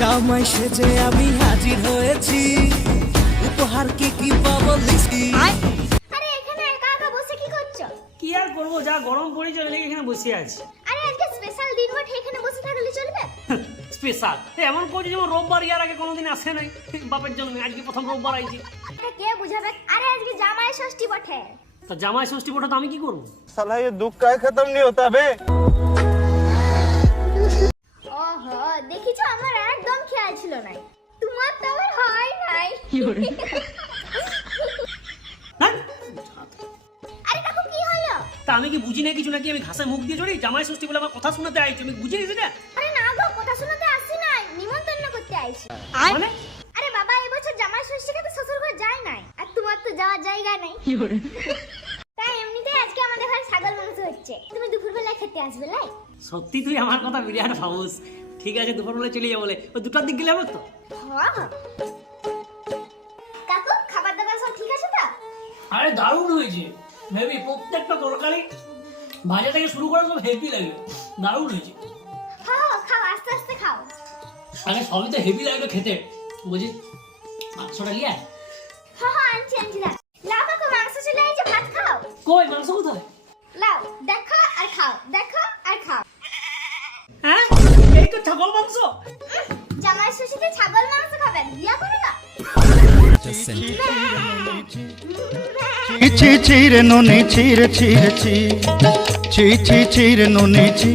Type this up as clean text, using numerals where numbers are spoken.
জামাই সেজে আমি হাজির হয়েছি, উপহার কি কি পাবো লিখি। আরে এখানে একা একা বসে কি করছো? কি আর করবো, যা গরম পড়েছে ওই লেগে এখানে বসে আছি। আরে আজকে স্পেশাল দিন বটে, এখানে বসে থাকলে চলবে? স্পেশাল এমন করছি যেমন রোববার ইয়ার আগে কোনোদিন আসে নাই বাপের জন্য, আজকে প্রথম রোববার আইছি। এটা কে বুঝাবে? আরে আজকে জামাই ষষ্ঠী বটে। তা জামাই ষষ্ঠী পড়া তো আমি কি করবো? साला ये दुख का खत्म नहीं होता बे। ওহো, দেখিছো আমার একদম খেয়াল ছিল না। তোমার তো আবার হয় নাই। হ্যাঁ? আরে কাকু কি হলো? তা আমি কি বুঝি না কিছু নাকি? আমি ঘাসে মুখ দিয়ে চড়ি? জামাই ষষ্ঠী বলে আমার কথা শোনাতে আইছি, আমি বুঝি গেছি না? আরে না গো, কথা শোনাতে আসি নাই, নিমন্ত্রণ করতে আইছি। মানে আরে বাবা, এবছর জামাই ষষ্ঠী খেতে শ্বশুর ঘর যায় নাই, আর তোমার তো যাওয়ার জায়গা নেই। তাই এমনিতেই আজকে আমাদের ঘরে ছাগল মাংস হচ্ছে, তুমি দুপুরবেলা খেতে আসবে লাই? সত্যি তুই আমার কথা বিরাট ভাবুস। ঠিক আছে, দুপুরবেলা চলে যাবো বলে ওই দুটার দিক গেলে হবে তো? হ্যাঁ। কাকু, খাবার দাবার সব ঠিক আছে তো? আরে দারুণ হয়েছে বেবি, প্রত্যেকটা তরকারি ভাজা থেকে শুরু করে সব হেভি লাগবে, দারুণ হয়েছে। হ্যাঁ, খাও, আস্তে আস্তে খাও। আরে সবই তো হেভি লাগবে খেতে, বুঝি মাংসটা লিয়ে আয়। হ্যাঁ, আনছি আনছি, দাও। লাও কাকু, মাংস চলে এসেছে, ভাত খাও। কই মাংস কোথায়? লাও, দেখো আর খাও, দেখো আর খাও। হ্যাঁ, এই তো ছাগল মাংস। জামাই ষষ্ঠীতে ছাগল মাংস খাবেন, বিয়া করে না? ছি ছি রে নুনি ছি রে ছি রে ছি ছি ছি ছি রে নুনি ছি।